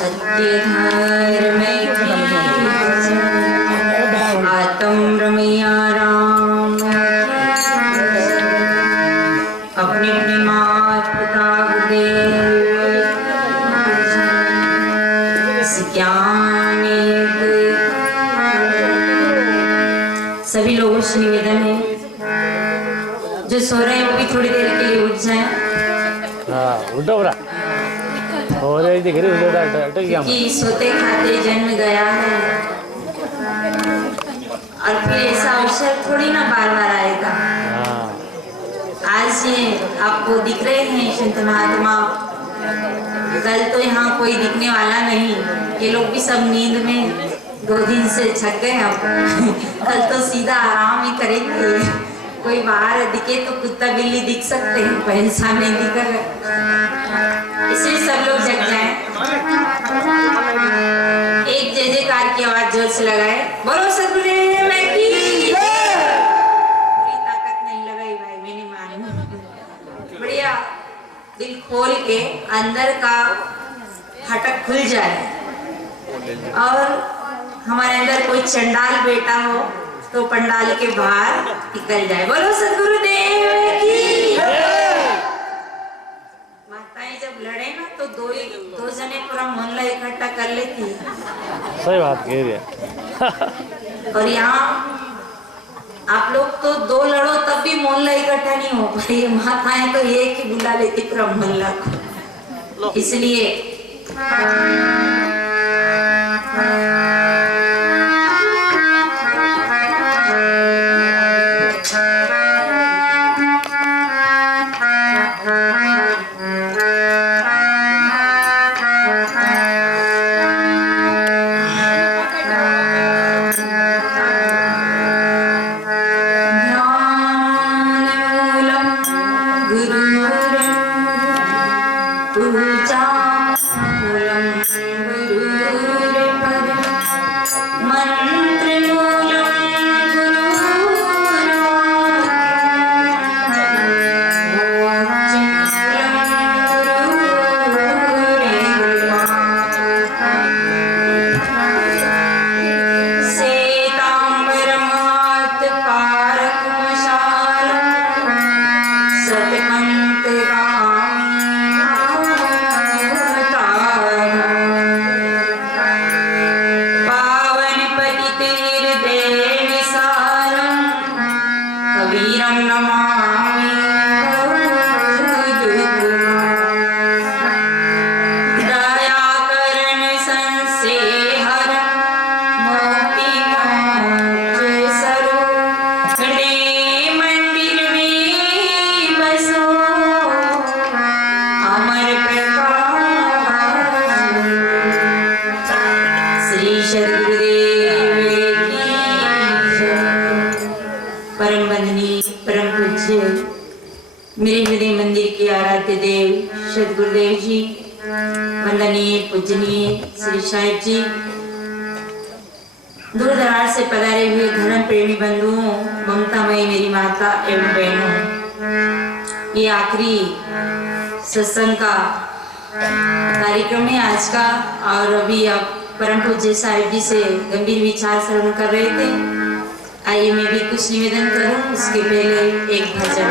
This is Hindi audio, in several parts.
सत्य धर्म आत्म रमैया राम अपने अपने मात पिता ज्ञान सभी लोगों से निवेदन है जो सो रहे हैं वो भी थोड़ी देर के लिए उठ जाएं। हाँ उठो बरा और ये दिख रही है उठो क्या कि सोते खाते जन्म गया है और फिर ऐसा अवसर थोड़ी ना बार बार आएगा। आज ये आपको दिख रहे हैं संत महात्मा, कल तो यहाँ कोई दिखने वाला नहीं। ये लोग भी सब नींद में 2 दिन से छक गए हैं। कल तो सीधा आराम ही करेंगे। कोई बाहर दिखे तो कुत्ता बिल्ली दिख सकते हैं, पर इंसान नहीं दिख रहा, इसलिए सब लोग जग जाएं। एक जय जयकार की आवाज जोर से लगाए, बोलो सतगुरुदेव की। पूरी ताकत नहीं लगाई भाई, मैंने मालूम। बढ़िया दिल खोल के अंदर का फाटक खुल जाए और हमारे अंदर कोई चंडाल बेटा हो तो पंडाल के बाहर निकल जाए। बोलो सतगुरुदेव की। माताएं जब लड़े ना तो दो जने पूरा मोहल्ला इकट्ठा कर लेती है। सही बात कह रही है। और यहाँ आप लोग तो 2 लड़ो तब भी मोहल्ला इकट्ठा नहीं हो पाए। माताएं तो एक ही बुला लेती पूरा मोहल्ला को, इसलिए मेरे हृदय मंदिर के आराध्य देव सतगुरुदेव जी, वंदनीय पूजनीय श्री साहिब जी, दूर दराज से पधारे हुए धर्म प्रेमी बंधुओं, ममतामयी मेरी माता एवं बहनों, ये आखिरी सत्संग का कार्यक्रम है आज का। और अभी आप परम पूज्य साहिब जी से गंभीर विचार श्रवण कर रहे थे। आइए मैं भी कुछ निवेदन करूं, उसके पहले एक भजन।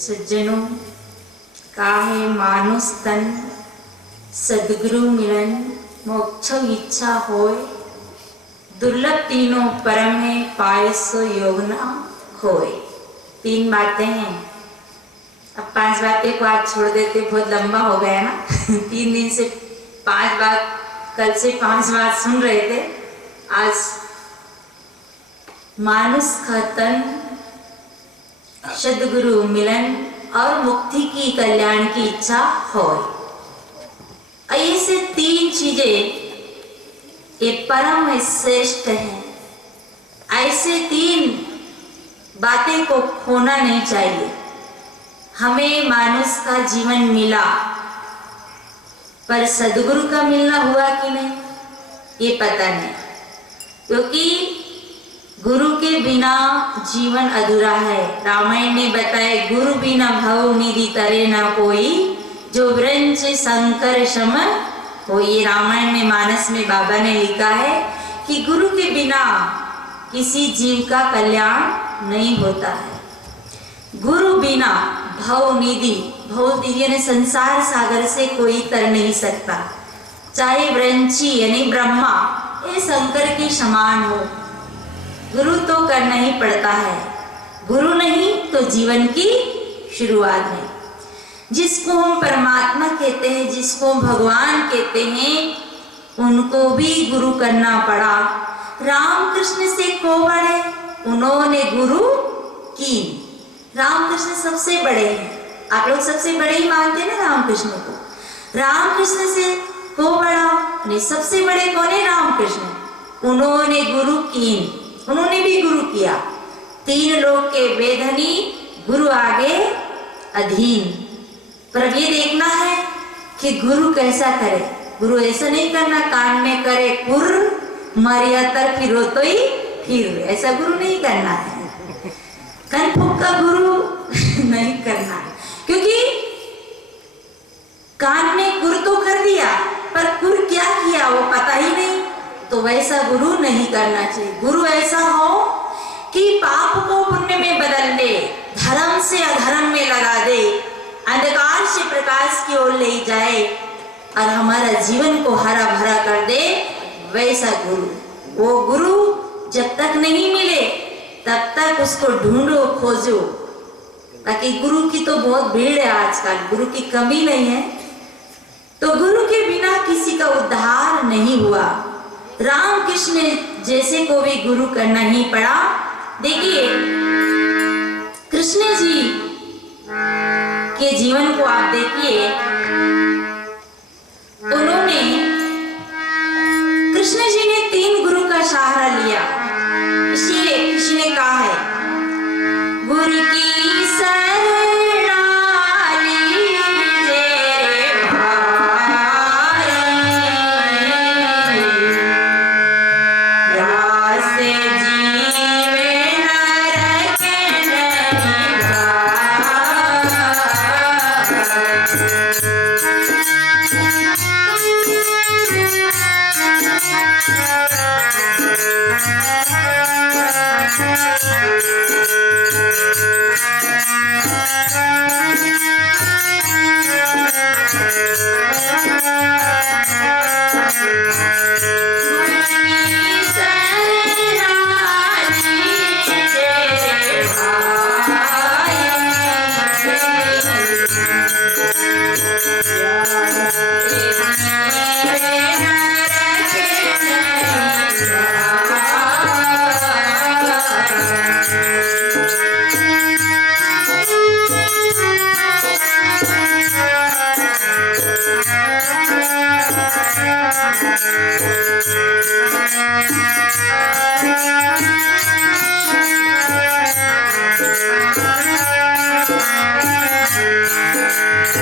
सज्जनों, काहे मानुष तन सद्गुरु मिलन मोक्ष इच्छा होय, दुर्लभ तीनों परम है पाए सो योग ना होय। 3 बातें हैं। अब 5 बातें को आज छोड़ देते, बहुत लंबा हो गया ना 3 दिन से 5 बात, कल से 5 बात सुन रहे थे। आज मानुष का तन सद्गुरु मिलन और मुक्ति की कल्याण की इच्छा हो। ऐसे तीन चीजें ये परम श्रेष्ठ है। ऐसे तीन बातें को खोना नहीं चाहिए। हमें मानुष का जीवन मिला, पर सदगुरु का मिलना हुआ कि नहीं ये पता नहीं, क्योंकि गुरु के बिना जीवन अधूरा है। रामायण ने बताया गुरु बिना भव निधि तरे न कोई, जो व्रंच शंकर सम हो। ये रामायण में मानस में बाबा ने लिखा है कि गुरु के बिना किसी जीव का कल्याण नहीं होता है। गुरु बिना भव निधि, भव यानी संसार सागर से कोई तर नहीं सकता, चाहे व्रंची यानी ब्रह्मा ये शंकर के समान हो। गुरु तो करना ही पड़ता है, गुरु नहीं तो जीवन की शुरुआत है। जिसको हम परमात्मा कहते हैं, जिसको भगवान कहते हैं, उनको भी गुरु करना पड़ा। रामकृष्ण से को बड़े, उन्होंने गुरु की। रामकृष्ण सबसे बड़े हैं, आप लोग सबसे बड़े ही मानते हैं ना रामकृष्ण को। रामकृष्ण से को बड़ा, सबसे बड़े कौन है? रामकृष्ण। उन्होंने गुरु की, उन्होंने भी गुरु किया। तीन लोग के वेदनी, गुरु आगे अधीन। पर अब ये देखना है कि गुरु कैसा करे। गुरु ऐसा नहीं करना कान में करे कुर, मरियातर फिरो तो ही फिर, ऐसा गुरु नहीं करना है। कनफुक का गुरु नहीं करना है, क्योंकि कान में कुर तो कर दिया, पर कुर क्या किया वो पता ही नहीं, तो वैसा गुरु नहीं करना चाहिए। गुरु ऐसा हो कि पाप को पुण्य में बदल दे, धर्म से अधर्म में लगा दे, अंधकार से प्रकाश की ओर ले जाए और हमारा जीवन को हरा भरा कर दे, वैसा गुरु। वो गुरु जब तक नहीं मिले तब तक उसको ढूंढो, खोजो, ताकि गुरु की तो बहुत भीड़ है आजकल, गुरु की कमी नहीं है। तो गुरु के बिना किसी का उद्धार नहीं हुआ। रामकृष्ण जैसे को भी गुरु करना ही पड़ा। देखिए कृष्ण जी के जीवन को आप देखिए, उन्होंने कृष्ण जी ने तीन गुरु का सहारा लिया। इसीलिए कृष्ण ने कहा है गुरु की शरणा लीजे भाई, रास जीवे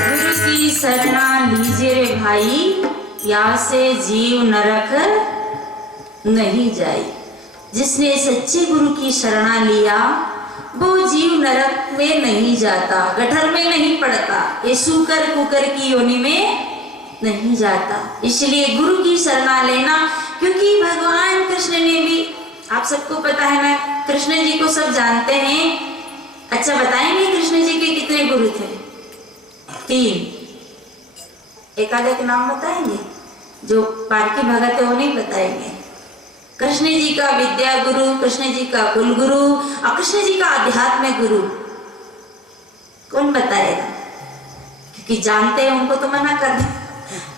नरक नहीं शरणा लीजिए रे भाई, प्यास से जीव नरक नहीं जाए। जिसने सच्चे गुरु की शरणा लिया वो जीव नरक में नहीं जाता, गटर में नहीं पड़ता, ये सूकर कुकर की योनि में नहीं जाता। इसलिए गुरु की शरणा लेना, क्योंकि भगवान कृष्ण ने भी, आप सबको पता है ना, कृष्ण जी को सब जानते हैं। अच्छा बताएंगे कृष्ण जी के कितने गुरु थे? तीन। एक आधे के नाम बताएंगे? जो पारकी भगत है वो नहीं बताएंगे। कृष्ण जी का विद्या गुरु, कृष्ण जी का कुल गुरु और कृष्ण जी का आध्यात्मिक गुरु कौन बताएगा? क्योंकि जानते हैं उनको तो मना कर दे,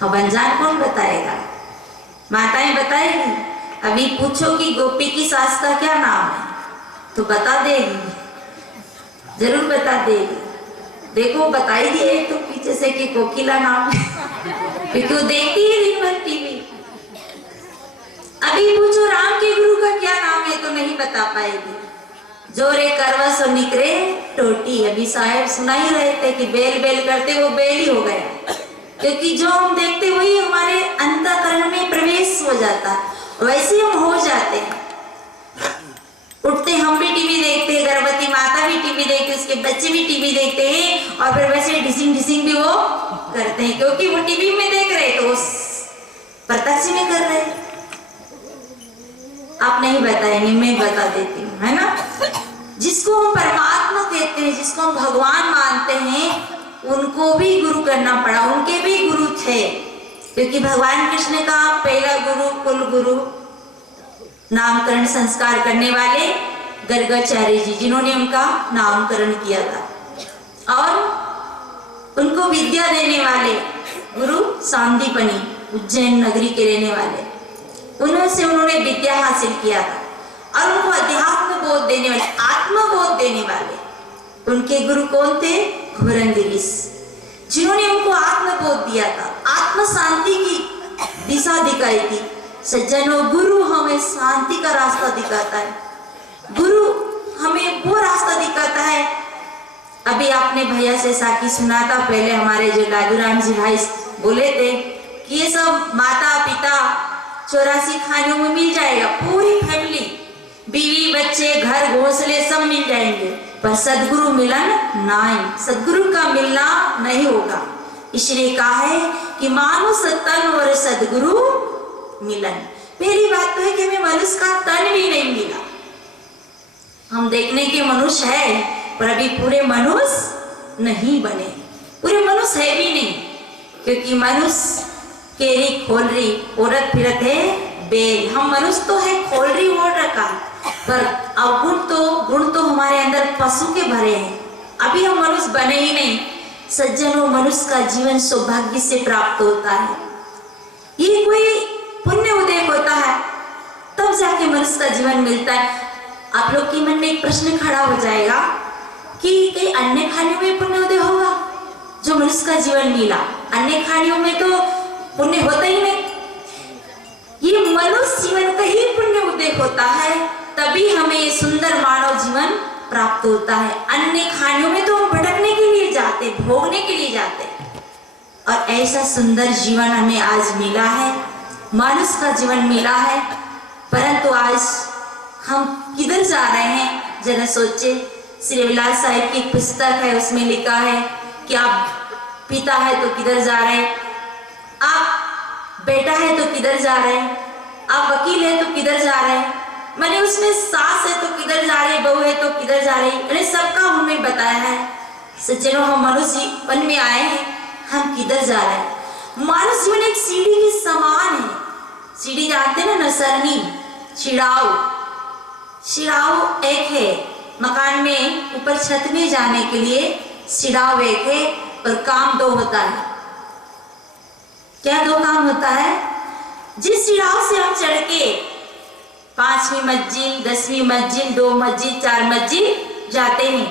अब अनजान कौन बताएगा? माताएं बताएगी। अभी पूछो कि गोपी की सास का क्या नाम है तो बता देगी, जरूर बता देगी। देखो बता ही दिए तो पीछे से कि कोकिला नाम है क्योंकि वो देखती है दिन भर टीवी। अभी पूछो राम के गुरु का क्या नाम है तो नहीं बता पाएगी। जोरे करवा सो निकरे टोटी। अभी साहब सुना ही रहे थे कि बेल बेल करते वो बेल ही हो गया, क्योंकि जो हम देखते वही हमारे अंतःकरण में प्रवेश हो जाता है, वैसे हम हो जाते हैं। उठते हम भी टीवी देखते हैं, गर्भवती माता भी टीवी देखते, उसके बच्चे भी टीवी देखते हैं और फिर वैसे डिसिंग डिसिंग भी वो करते हैं, क्योंकि वो टीवी में देख रहे तो प्रत्यक्ष में कर रहे। आप नहीं बताएंगे, मैं बता देती हूँ, है ना। जिसको हम परमात्मा कहते हैं, जिसको हम भगवान मानते हैं, उनको भी गुरु करना पड़ा। उनके भी गुरु थे, क्योंकि भगवान कृष्ण का पहला गुरु कुल गुरु नामकरण संस्कार करने वाले गर्गाचार्य जी, जिन्होंने उनका नामकरण किया था, और उनको विद्या देने वाले गुरु सांदीपनी, उज्जैन नगरी के रहने वाले, उनसे उन्होंने विद्या हासिल किया था। और उनको अध्यात्म बोध देने वाले, आत्मबोध देने वाले उनके गुरु कौन थे? घोरंगिरीश, जिन्होंने उनको आत्मबोध दिया था, आत्म शांति की दिशा दिखाई थी। सज्जनों, गुरु हमें शांति का रास्ता दिखाता है, गुरु हमें वो रास्ता दिखाता है। अभी आपने भैया से साखी सुना था, पहले हमारे जो लालूराम जी भाई बोले थे कि ये सब माता पिता 84 खानों में मिल जाएगा, पूरी फैमिली, बीवी बच्चे घर घोंसले सब मिल जाएंगे, पर सदगुरु मिलन नहीं, सदगुरु का मिलना नहीं होगा। इसलिए कहा है कि मानुष तन और सदगुरु मिलन। पहली बात तो है कि हमें मनुष्य का तन भी नहीं मिला। हम देखने के मनुष्य है, पर अभी पूरे मनुष्य नहीं बने, पूरे मनुष्य है भी नहीं, क्योंकि मनुष्य केरी खोल रही औरत फिरत है बेल। हम मनुष्य तो है खोल रही ओढ़ रखा, पर गुण तो हमारे अंदर पशु के भरे हैं, अभी हम मनुष्य बने ही नहीं। सज्जनों, मनुष्य का जीवन सौभाग्य से प्राप्त होता है, ये कोई पुण्य उदय होता है, तब जाके मनुष्य का जीवन मिलता है। आप लोग के मन में एक प्रश्न खड़ा हो जाएगा कि कई अन्य खानियों में पुण्य उदय होगा जो मनुष्य का जीवन मिला? अन्य खानियों में तो पुण्य होता ही नहीं, ये मनुष्य जीवन का ही पुण्य उदय होता है, तभी हमें सुंदर मानव जीवन प्राप्त होता है। अन्य खानियों में तो हम भटकने के लिए जाते, भोगने के लिए जाते, और ऐसा सुंदर जीवन हमें आज मिला है, मनुष्य का जीवन मिला है, परंतु आज हम किधर जा रहे हैं जरा सोचे। श्री विलास साहिब की एक पुस्तक है, उसमें लिखा है कि आप पिता है तो किधर जा रहे हैं, आप बेटा है तो किधर जा रहे हैं, आप वकील है तो किधर जा रहे हैं, मैंने उसमें सास है तो किधर जा रहे, बहू है तो किधर जा रही, मैंने सबका हमें बताया है। सज्जनों, हम मनुष्य जीवन में आए हैं, हम किधर जा रहे हैं? मानव जीवन एक सीढ़ी के समान है। सीढ़ी जानते ना, नसरनी, शिड़ाव एक है, मकान में ऊपर छत में जाने के लिए शिड़ाव एक है, और काम दो होता है। क्या दो काम होता है? जिस शिड़ाव से हम चढ़ के 5वीं मंजिल, 10वीं मंजिल, 2 मंजिल, 4 मंजिल जाते हैं,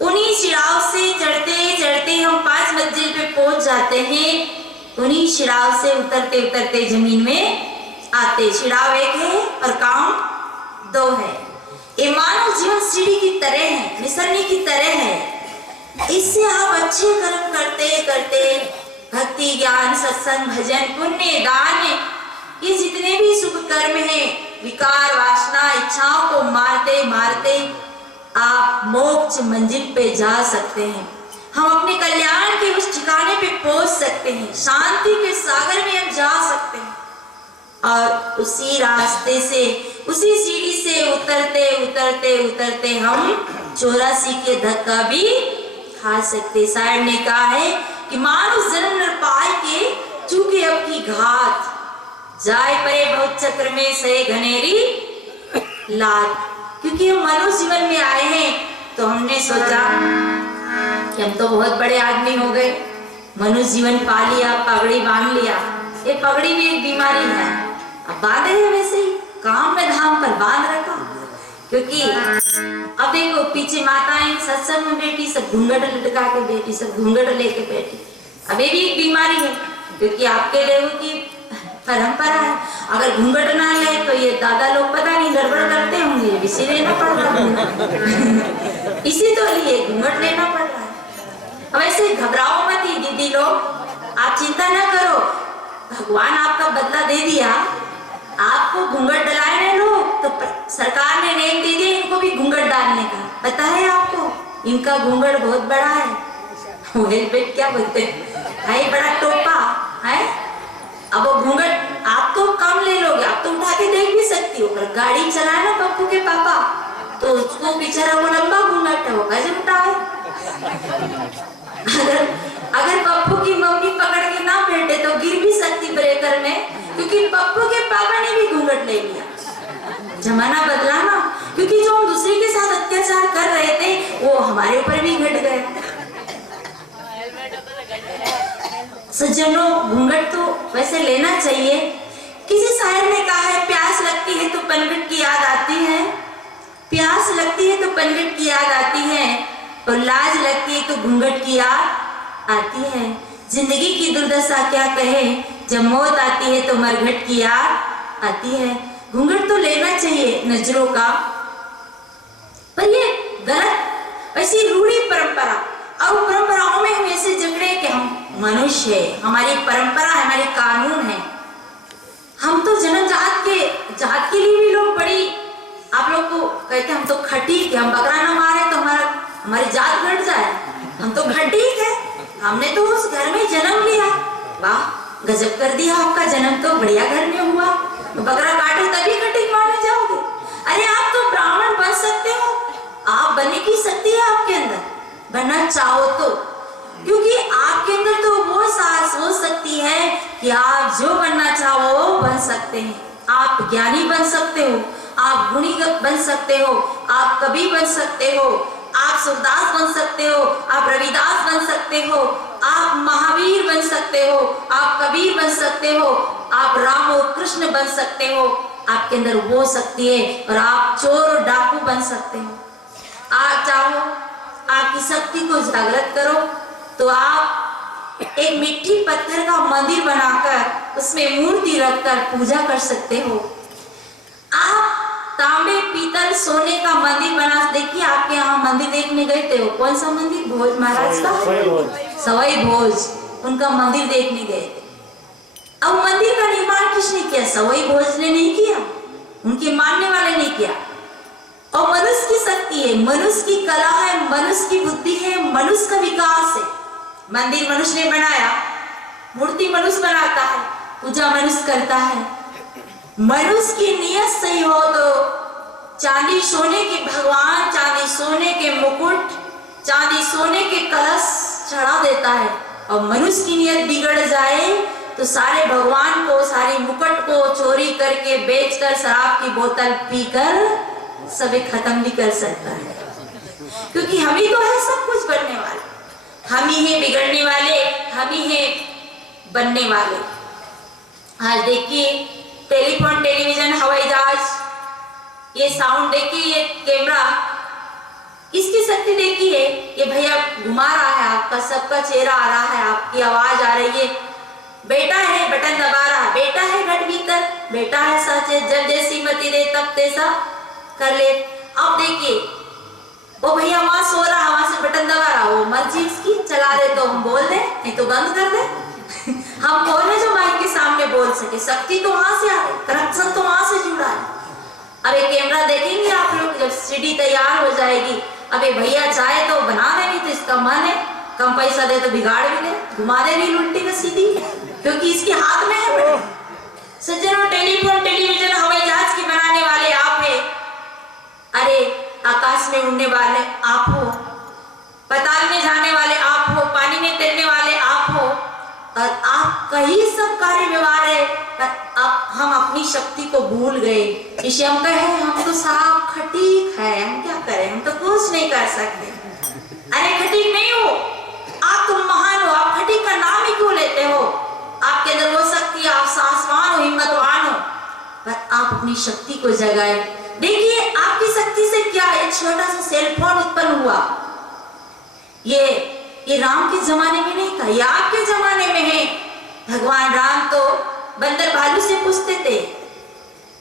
उन्हीं शिड़ाव से चढ़ते चढ़ते हम 5 मंजिल पे पहुंच जाते हैं, उन्हीं शिड़ाव से उतरते उतरते जमीन में आते। शिड़ाव एक है और काम 2 है। ये मानव जीवन सीढ़ी की तरह है, निसरनी की तरह है। इससे आप अच्छे कर्म करते करते भक्ति, ज्ञान, सत्संग, भजन, पुण्य, दान, ये जितने भी शुभ कर्म हैं, विकार, वासना, इच्छाओं को मारते मारते आप मोक्ष मंजिल पे जा सकते हैं। हम अपने कल्याण के उस ठिकाने पे पहुंच सकते हैं, शांति के सागर में हम जा सकते हैं, और उसी रास्ते से, उसी सीढ़ी से उतरते उतरते उतरते हम 84 के धक्का भी खा सकते। शायर ने कहा है कि मानुष जन्म न पाए के चूके अब की घात, जाए परे बहुत चक्र में सहे घनेरी लात। क्योंकि हम मनुष्य जीवन में आए हैं तो हमने सोचा कि हम तो बहुत बड़े आदमी हो गए, मनुष्य जीवन पा लिया, पगड़ी बांध लिया। ये पगड़ी भी एक बीमारी है, अब बांधे हैं वैसे ही, काम में धाम पर बांध रखा, क्योंकि अब देखो पीछे माताएं सत्संग में बैठी, सब घूंघट लटका के बैठी, सब घूंघट लेके बैठी। अब ये भी एक बीमारी है, क्योंकि आपके देवों की परंपरा है। अगर घूंघट ना ले तो ये दादा लोग पता नहीं गड़बड़ करते होंगे, इसी लेना पड़ रहा है इसी तो लिए घूंघट लेना पड़ रहा है। अब ऐसे घबराओ मत दीदी लोग, आप चिंता ना करो, भगवान आपका बदला दे दिया। आपको घूंघट डलाए ना लोग, तो सरकार ने नेम दे दिया इनको भी घूंघट डालने का। पता है आपको, इनका घूंघट बहुत बड़ा है, वो हेलमेट क्या बोलते हैं भाई, बड़ा टोपा है। अब वो घूंघट आप तो कम ले लोगे, आप तो उठा के देख भी सकती हो, पर गाड़ी चलाए ना पप्पू के पापा, तो उसको बेचारा वो लंबा घूंघट है, वो कैसे उठाए। अगर पप्पू की मम्मी पकड़ के ना बैठे तो गिर भी सकती ब्रेकर में, क्योंकि पप्पू के पापा ने भी घूंघट ले लिया। जमाना बदला ना, क्योंकि जो हम दूसरे के साथ अत्याचार कर रहे थे वो हमारे ऊपर भी घट गए। सज्जनों, घूंघट तो वैसे लेना चाहिए। किसी शायर ने कहा है, प्यास लगती है तो पनघट की याद आती है, प्यास लगती है तो पनघट की याद आती है, और लाज लगती है तो घूंघट की याद आती है। जिंदगी की दुर्दशा क्या कहे, जब मौत आती है तो मरघट की याद आती है। घूंघट तो लेना चाहिए नजरों का, पर ये गलत ऐसी रूढ़ी परंपरा, और परंपराओं में हम ऐसे झगड़े कि हम मनुष्य है, हमारी परंपरा है, हमारे कानून है। हम तो जन्म जात के लिए भी लोग बड़ी, आप लोग को कहते हम तो खटीक है, हम बकरा ना मारे तो हमारी जात घट जाए, हम तो खटीक है, हमने तो उस घर में जन्म लिया। वाह गजब कर दिया, आपका जन्म तो बढ़िया घर में हुआ, तो बकरा काटो तभी खटीक माने जाओगे। अरे आप तो ब्राह्मण बन सकते हो, आप बनने की शक्ति है आपके अंदर, बनना चाहो तो, क्योंकि आपके अंदर तो वो साहस हो सकती है कि आप जो बनना चाहो बन सकते हैं। आप ज्ञानी बन सकते हो, आप गुणी बन सकते हो, आप कवि बन सकते हो, आप सूरदास बन सकते हो, आप रविदास बन सकते हो, आप महावीर बन सकते हो, आप कबीर बन सकते हो, आप राम और कृष्ण बन सकते हो। आपके अंदर वो शक्ति है, और आप चोर और डाकू बन सकते हो। आप चाहो आपकी शक्ति को जागृत करो तो आप एक मिट्टी पत्थर का मंदिर बनाकर उसमें मूर्ति रखकर पूजा कर सकते हो। आप तांबे पीतल सोने का मंदिर बना, देखिए आपके यहाँ मंदिर देखने गए थे, वो कौन सा मंदिर, भोज महाराज का, सवाई भोज, उनका मंदिर देखने गए थे। अब मंदिर का निर्माण किसने किया, सवाई भोज ने नहीं किया, उनके मानने वाले ने किया। और मनुष्य की शक्ति है, मनुष्य की कला है, मनुष्य की बुद्धि है, मनुष्य का विकास है। मंदिर मनुष्य ने बनाया, मूर्ति मनुष्य बनाता है, पूजा मनुष्य करता है। मनुष्य की नियत सही हो तो चांदी सोने के भगवान, चांदी सोने के मुकुट, चांदी सोने के कलश चढ़ा देता है। और मनुष्य की नियत बिगड़ जाए तो सारे भगवान को, सारे मुकुट को चोरी करके बेचकर शराब की बोतल पीकर सभी खत्म भी कर सकता है, क्योंकि हम ही तो है सब कुछ बनने वाले, हम ही हैं बिगड़ने वाले, हम ही हैं बनने वाले। आज देखिए टेलीफोन, टेलीविजन, हवाई जहाज, ये साउंड देखिए, ये कैमरा, इसकी शक्ति देखिए, ये भैया घुमा रहा है, आपका सबका चेहरा आ रहा है, आपकी आवाज आ रही है। बेटा है बटन दबा रहा, बेटा है घट भीतर, बेटा है सचे, जब जैसी मति दे तब तैसा कर ले। अब देखिए वो भैया वहां सो रहा, वहां से बटन दबा रहा, वो मर्जी उसकी, चला दे तो हम बोल दे, नहीं तो बंद कर दे। हम कौन है जो माइक के सामने बोल सके, शक्ति तो वहां से आ रही, करप्शन तो वहां से जुड़ा है। अब ये कैमरा देखेंगे आप लोग, जब सीडी तैयार हो जाएगी, अब ये भैया चाहे तो बना दे, नहीं तो इसका मन है कम पैसा दे तो बिगाड़ भी दे, घुमा दे नहीं उल्टी का सीधी, क्योंकि इसके हाथ में है। सज्जनों, टेलीफोन, टेलीविजन, हवाई जहाज की बनाने वाले आप है, अरे आकाश में उड़ने वाले आप हो, पाताल में जाने वाले आप हो, पानी में तैरने वाले आप हो, और आपका ही सब कार्य व्यवहार है, पर अब हम अपनी शक्ति को भूल गए। इसे हम कहे हम तो साफ खटीक है, हम क्या करें, हम तो कुछ नहीं कर सकते। अरे खटीक नहीं हो आप, तुम महान हो, आप खटीक का नाम ही क्यों लेते हो? आपके अंदर वो शक्ति, आप साहसवान हो, हिम्मतवान हो, पर आप अपनी शक्ति को जगाए। देखिए आपकी शक्ति से क्या एक छोटा सा सेल फोन उत्पन्न हुआ। ये राम के जमाने में नहीं था, ये आपके जमाने में है। भगवान राम तो बंदर भालू से पूछते थे,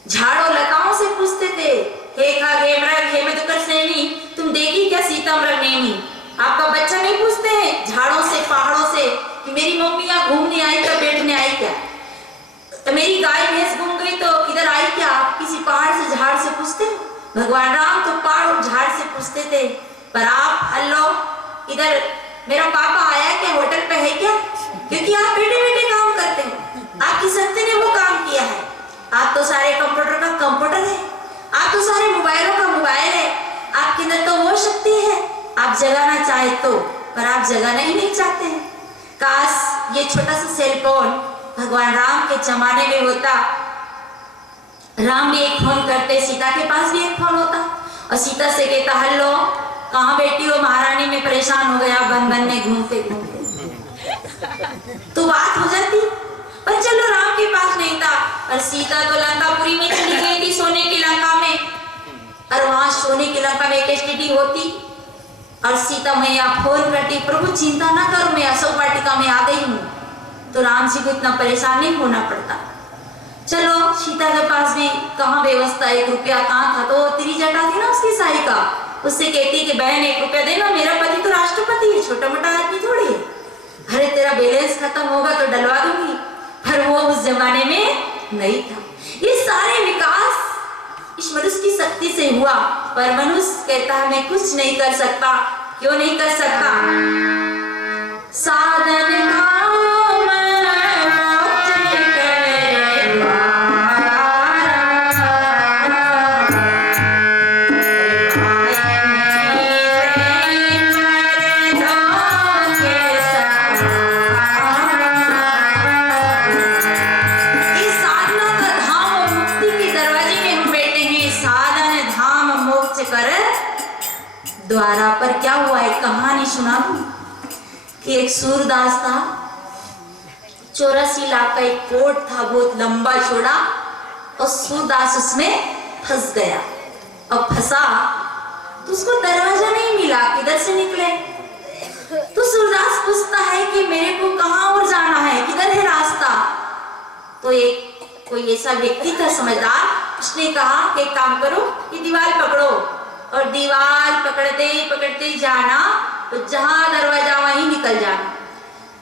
झाड़ों लताओं से पूछते थे, हे खा हे मृग हे मधुकर सेनी, तुम देगी क्या सीता मृग नेमी। आपका बच्चा नहीं पूछते हैं झाड़ों से पहाड़ों से कि मेरी मम्मी यहाँ घूमने आई क्या, बैठने आई क्या, तो मेरी गाय भैंस घूम गई तो इधर आई क्या। आप किसी पहाड़ से झाड़ से पूछते हो? भगवान राम तो पहाड़ और झाड़ से पूछते थे। पर आप हल्लो इधर मेरा पापा आया क्या, होटल पे है क्या, क्योंकि आप बेटे बेटे काम करते हो, आपकी शक्ति ने वो काम किया है। आप तो सारे कंप्यूटर का कंप्यूटर है, आप तो सारे मोबाइलों का मोबाइल है, आपके अंदर तो वो शक्ति है, आप जगाना चाहे तो, पर आप जगाना ही नहीं चाहते हैं। काश ये छोटा सा सेल फोन भगवान राम के जमाने में होता। राम भी एक फोन करते, सीता के पास भी एक फोन होता और सीता से कहता, हेलो कहाँ बैठी हो महारानी, में परेशान हो गया बन बन में घूमते घूमते, तो बात हो जाती। पर चलो राम के पास नहीं था, और सीता तो लंकापुरी में चली गई थी, सोने की लंका में, और वहां सोने की लंका में एक एसटीडी होती, और सीता मैया फोन करती, प्रभु चिंता ना करो मैं अशोक वाटिका में आ गई हूँ। तो राम जी को इतना परेशान नहीं होना पड़ता। चलो सीता के पास भी कहाँ व्यवस्था, 1 रुपया कहाँ था, तो तेरी जटा थी ना उसकी सहायिका, उससे कहती कि बहन 1 रुपया देना, मेरा पति तो राष्ट्रपति है, छोटा मोटा आदमी थोड़ी है, अरे तेरा बैलेंस खत्म होगा तो डलवा दूंगी। पर वो उस जमाने में नहीं था। ये सारे विकास इस मनुष्य की शक्ति से हुआ, पर मनुष्य कहता है मैं कुछ नहीं कर सकता। क्यों नहीं कर सकता? साधन द्वारा पर क्या हुआ, एक कहानी सुना कि एक सूरदास था, 84 लाख का एक कोट था, बहुत लंबा चौड़ा, और सूरदास उसमें फंस गया। और फंसा तो उसको दरवाजा नहीं मिला, किधर से निकले। तो सूरदास पूछता है कि मेरे को कहाँ और जाना है, किधर है रास्ता। तो एक कोई ऐसा व्यक्ति था समझदार, उसने कहा कि एक काम करो, ये दीवार पकड़ो, और दीवार पकड़ते पकड़ते जाना, तो जहां दरवाजा वहीं निकल जाना।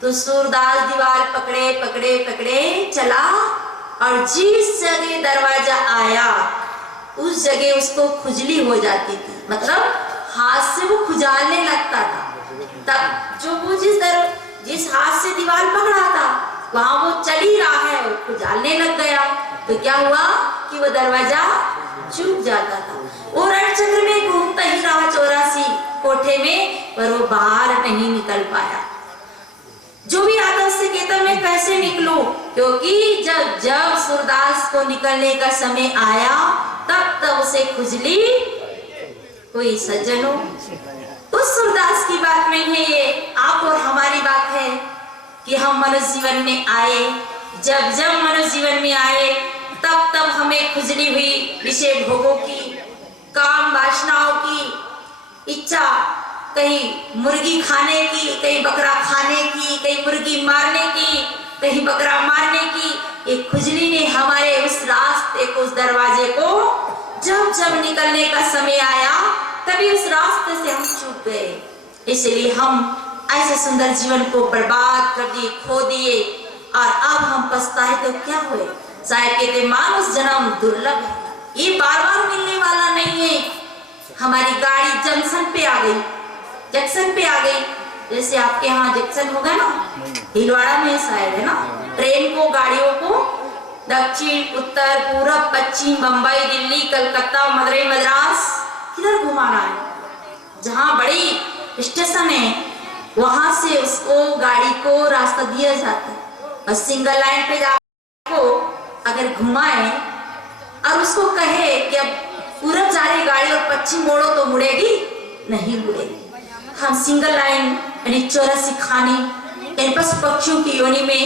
तो सूरदास दीवार पकड़े पकड़े पकड़े चला, और जिस जगह दरवाजा आया उस जगह उसको खुजली हो जाती थी, मतलब हाथ से वो खुजालने लगता था। तब जो वो जिस हाथ से दीवार पकड़ा था वहां वो चल ही रहा है और खुजालने लग गया। तो क्या हुआ कि वो दरवाजा चूक जाता था। वो रण चक्र में घूमता ही रहा 84 कोठे में, पर वो बाहर नहीं निकल पाया। जो भी आता उससे कहता मैं कैसे निकलूं, क्योंकि जब सूरदास को निकलने का समय आया तब उसे खुजली हुई। सज्जनों, उस सूरदास की बात नहीं है ये, आप और हमारी बात है कि हम मनुष्य जीवन में आए। जब मनुष्य जीवन में आए तब हमें खुजली हुई विषय भोगों की, काम वासनाओं की इच्छा, कहीं मुर्गी खाने की, कहीं बकरा खाने की, कहीं मुर्गी मारने की, कहीं बकरा मारने की। एक खुजली ने हमारे उस रास्ते को, उस दरवाजे को जब निकलने का समय आया तभी उस रास्ते से हम चूक गए। इसलिए हम ऐसे सुंदर जीवन को बर्बाद कर दिए, खो दिए, और अब हम पछताए तो क्या हुए। शायद कहते मानुष जन्म दुर्लभ है, ये बार बार मिलने वाला नहीं है। हमारी गाड़ी जंक्शन पे आ गई, जैसे आपके यहाँ जंक्शन होगा ना, भीलवाड़ा में शायद है ना, ट्रेन को, गाड़ियों को दक्षिण उत्तर पूरब पश्चिम, बंबई दिल्ली कलकत्ता मदुरई मद्रास किधर घुमाना है। जहाँ बड़ी स्टेशन है वहां से उसको गाड़ी को रास्ता दिया जाता है, और सिंगल लाइन पे जाको अगर घुमाए और उसको कहे कि अब पूरब जा रही गाड़ी और पश्चिम मोड़ो, तो मुड़ेगी नहीं मुड़ेगी। हम सिंगल लाइन यानी 84 खानी यानी पशु पक्षियों की योनि में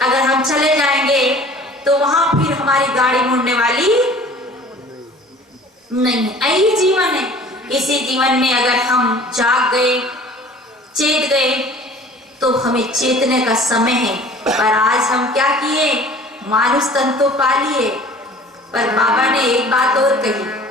अगर हम चले जाएंगे तो वहां फिर हमारी गाड़ी मुड़ने वाली नहीं, यही जीवन है। इसी जीवन में अगर हम जाग गए, चेत गए, तो हमें चेतने का समय है। पर आज हम क्या किए, मानुष तन तो पा लिए, पर बाबा ने एक बात और कही,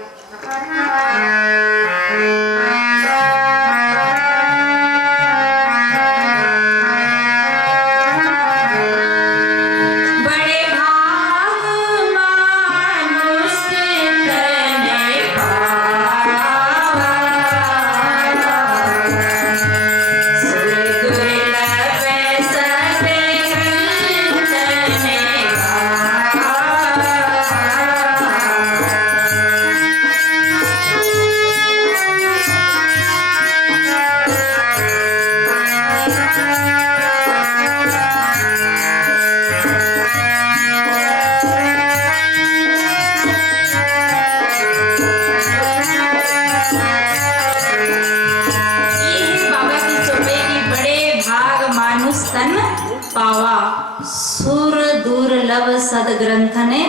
सद ग्रंथ ने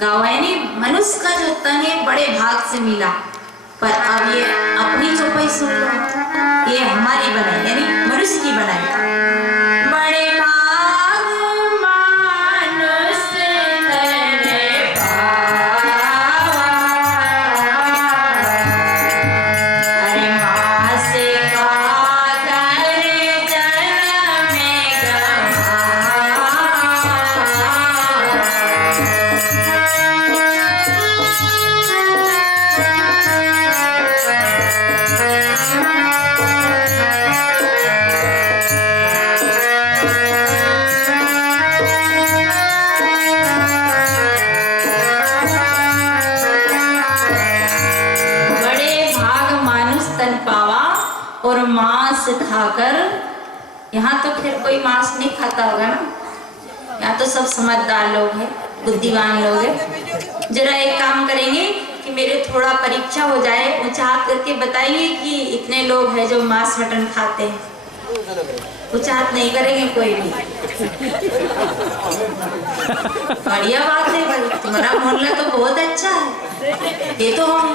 गावा, यानी मनुष्य का जो तन है बड़े भाग से मिला। पर अब ये अपनी चौपाई सुन लो, ये हमारी बनाई, यानी मनुष्य की बनाई। बड़े भाग मनुष्य तन पावा, अरे माँ से का करे जन्म में गवा। और मांस खाकर, यहाँ तो फिर कोई मांस नहीं खाता होगा ना, यहाँ तो सब समझदार लोग हैं, बुद्धिमान लोग हैं। जरा एक काम करेंगे कि मेरे थोड़ा परीक्षा हो जाए, ऊंचा हाथ करके बताइए कि इतने लोग हैं जो मांस मटन खाते हैं। ऊंचा हाथ नहीं करेंगे कोई भी। बढ़िया बात है भाई, तुम्हारा मोहल्ला तो बहुत अच्छा है, ये तो हम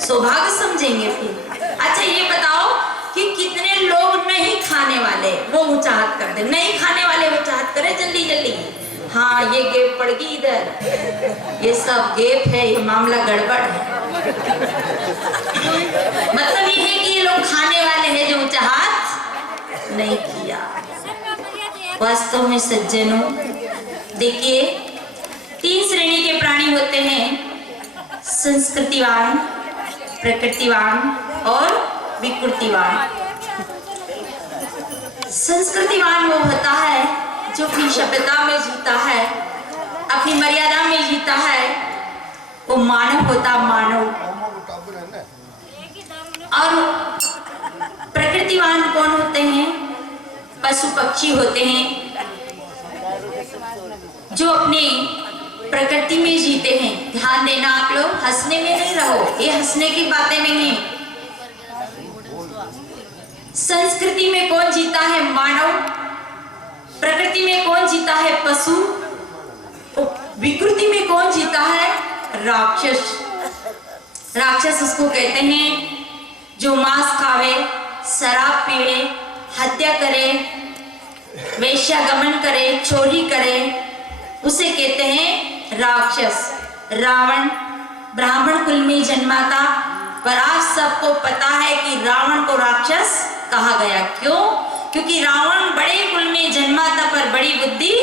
सौभाग्य समझेंगे फिर। अच्छा ये बताओ कि कितने लोग नहीं खाने वाले, वो ऊंचा हाथ कर दे। नहीं खाने वाले ऊंचा हाथ करे जल्दी जल्दी। हाँ ये गैप पड़ गई इधर, ये सब गैप है, ये मामला गड़बड़ है। मतलब ये है कि ये लोग खाने वाले हैं जो ऊंचा हाथ नहीं किया। वास्तव में सज्जनों देखिए, 3 श्रेणी के प्राणी होते हैं, संस्कृतिवान, प्रकृतिवान और विकृतिवान। संस्कृतिवान वो होता है जो अपनी सभ्यता में जीता है, अपनी मर्यादा में जीता है, वो मानव होता, मानव। और प्रकृतिवान कौन होते हैं, पशु पक्षी होते हैं जो अपने प्रकृति में जीते हैं। ध्यान देना आप लोग, हंसने में नहीं रहो, ये हंसने की बातें नहीं है। संस्कृति में कौन जीता है, मानव। प्रकृति में कौन जीता है, पशु। विकृति में कौन जीता है, राक्षस। राक्षस उसको कहते हैं जो मांस खावे, शराब पीवे, हत्या करे, वेश्यागमन करे, चोरी करे, उसे कहते हैं राक्षस। रावण ब्राह्मण कुल में जन्मा था, पर आज सबको पता है कि रावण को राक्षस कहा गया। क्यों? क्योंकि रावण बड़े कुल में जन्मा था, पर बड़ी बुद्धि,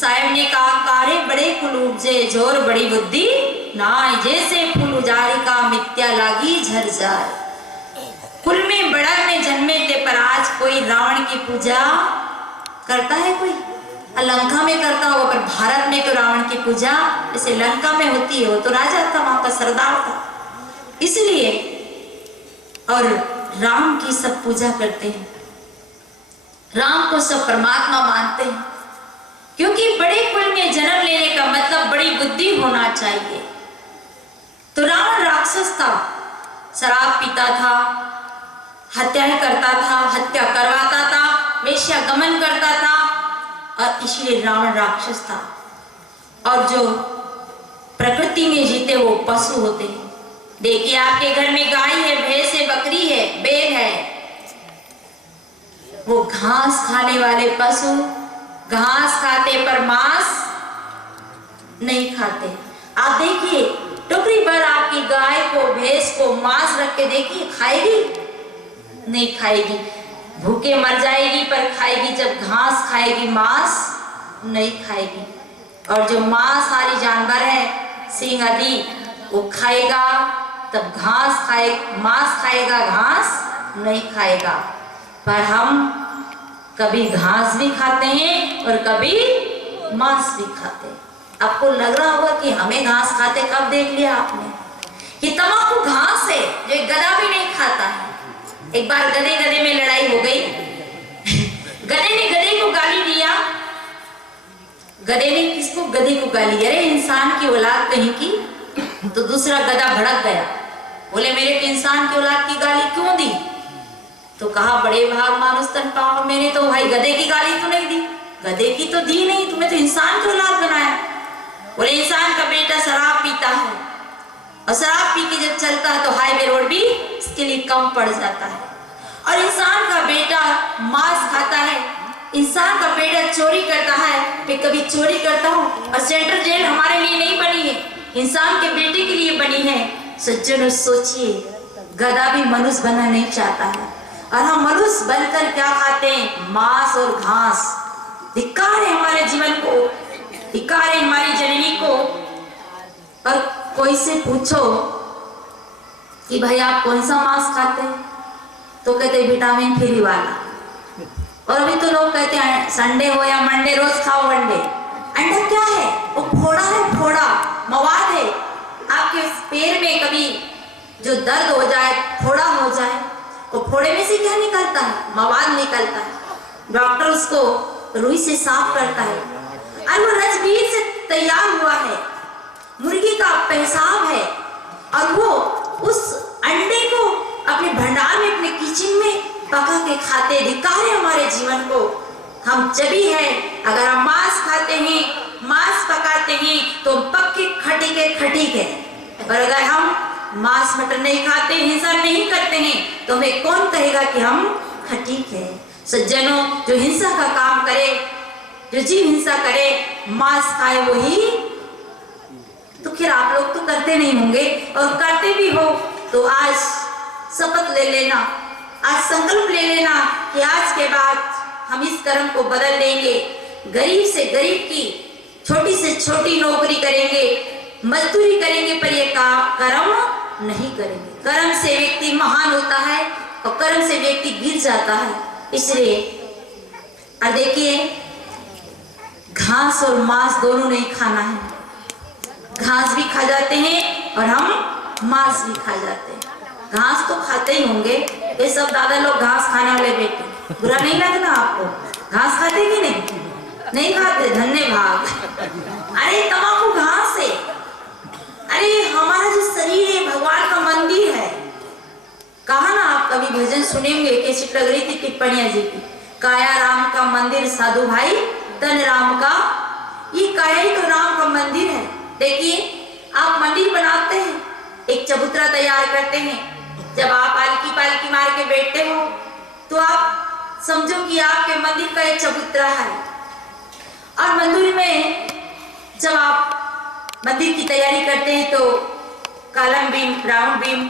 साहब ने कहा कारे बड़े कुल उपजे जोर बड़ी बुद्धि ना, जैसे फूल उजारी का मिथ्या लागी झरझर। कुल में बड़ा में जन्मे थे, पर आज कोई रावण की पूजा करता है? कोई लंका में करता होगा, पर भारत में तो रावण की पूजा जैसे लंका में होती है। वो तो राजा था, वहां का सरदार था, इसलिए। और राम की सब पूजा करते हैं, राम को सब परमात्मा मानते हैं, क्योंकि बड़े कुल में जन्म लेने का मतलब बड़ी बुद्धि होना चाहिए। तो रावण राक्षस था, शराब पीता था, हत्याएं करता था, हत्या करवाता था, वेश्यागमन करता था, और इसलिए रावण राक्षस था। और जो प्रकृति में जीते वो पशु होते हैं, देखिए आपके घर में गाय है, भैंस है, बकरी है, बैल है, वो घास खाने वाले पशु घास खाते पर मांस नहीं खाते। आप देखिए टोकरी पर आपकी गाय को, भैंस को मांस रख के देखिए, खाएगी? नहीं खाएगी, भूखे मर जाएगी पर खाएगी। जब घास खाएगी मांस नहीं खाएगी। और जो मांसाहारी जानवर है, सिंह आदि, वो खाएगा तब घास खाए, मांस खाएगा, घास नहीं खाएगा। पर हम कभी घास भी खाते हैं और कभी मांस भी खाते हैं। आपको लग रहा होगा कि हमें घास खाते कब देख लिया आपने? कि तम्बाकू घास है जो एक गधा भी नहीं खाता है। एक बार गधे गधे में लड़ाई हो गई। गधे ने गधे को गाली दिया। गधे ने किसको? गधे को गाली, अरे इंसान की औलाद कहीं की। तो दूसरा गधा भड़क गया, बोले मेरे को इंसान की औलाद की गाली क्यों दी? तो कहा बड़े भाग मानुष तन पाप, मैंने तो भाई गधे की गाली तो नहीं दी, गधे की तो दी नहीं, तुम्हें तो इंसान की औलाद बनाया। बोले इंसान का बेटा शराब पीता है और शराब पी के जब चलता है तो हाईवे रोड भी इसके लिए कम पड़ जाता है। और इंसान का बेटा मांस खाता है, इंसान का बेटा चोरी करता है। मैं कभी चोरी करता हूँ और सेंट्रल जेल हमारे लिए नहीं बनी है, इंसान के बेटे के लिए बनी है। सज्जनों सोचिए, गधा भी मनुष्य बनना नहीं चाहता है और हम मनुष्य बनकर क्या खाते हैं? मांस और घास। धिक्कार है हमारे जीवन को, धिक्कार है हमारी जननी को। और कोई से पूछो कि भाई आप कौन सा मांस खाते हैं, तो कहते विटामिन फ्री वाला। और अभी तो लोग कहते हैं संडे हो या मंडे रोज खाओ अंडे। अंडा क्या है? वो फोड़ा है, फोड़ा मवाद है। आपके पैर में कभी जो दर्द हो जाए, फोड़ा हो जाए, वो फोड़े में से क्या निकलता है? मवाद निकलता है। डॉक्टर उसको रुई से साफ करता है और वो रजबीर से तैयार हुआ है, मुर्गी का पेशाब है। और वो उस अंडे को अपने भंडार में, अपने किचन में पका के खाते। धिक्कार है हमारे जीवन को। हम जबी है, अगर हम मांस खाते हैं, मांस पकाते हैं तो पक्के खटीक है। पर अगर हम मांस मटन नहीं खाते, हिंसा नहीं करते हैं, तो हमें कौन कहेगा कि हम खटीक है? सज्जनों, जो हिंसा का काम करे, जो जीव हिंसा करे, मांस खाए, वही तो फिर आप लोग तो करते नहीं होंगे, और करते भी हो तो आज शपथ ले लेना, आज संकल्प ले लेना कि आज के बाद हम इस कर्म को बदल देंगे। गरीब से गरीब की, छोटी से छोटी नौकरी करेंगे, मजदूरी करेंगे, पर ये कर्म नहीं करेंगे। कर्म से व्यक्ति महान होता है और कर्म से व्यक्ति गिर जाता है। इसलिए और देखिए, घास और मांस दोनों नहीं खाना है। घास भी खा जाते हैं और हम मांस भी खा जाते हैं। घास तो खाते ही होंगे, ये सब दादा लोग घास खाने वाले बेटे, बुरा नहीं लगना आपको? घास खाते कि नहीं? नहीं खाते, धन्य भाग। अरे तम्बाकू घास है। अरे हमारा जो शरीर है भगवान का मंदिर है। कहा ना, आप कभी भजन सुनेंगे, कैसी लग रही थी टिप्पणियां जी की, काया राम का मंदिर साधु भाई तन राम का। ये काया ही तो राम का मंदिर है। देखिए, आप मंदिर बनाते हैं, एक चबूतरा तैयार करते हैं। जब आप पालकी पालकी मार के बैठते हो तो आप समझो कि आपके मंदिर का एक चबूतरा है। और मंदिर में जब आप मंदिर की तैयारी करते हैं तो कॉलम बीम, राउंड बीम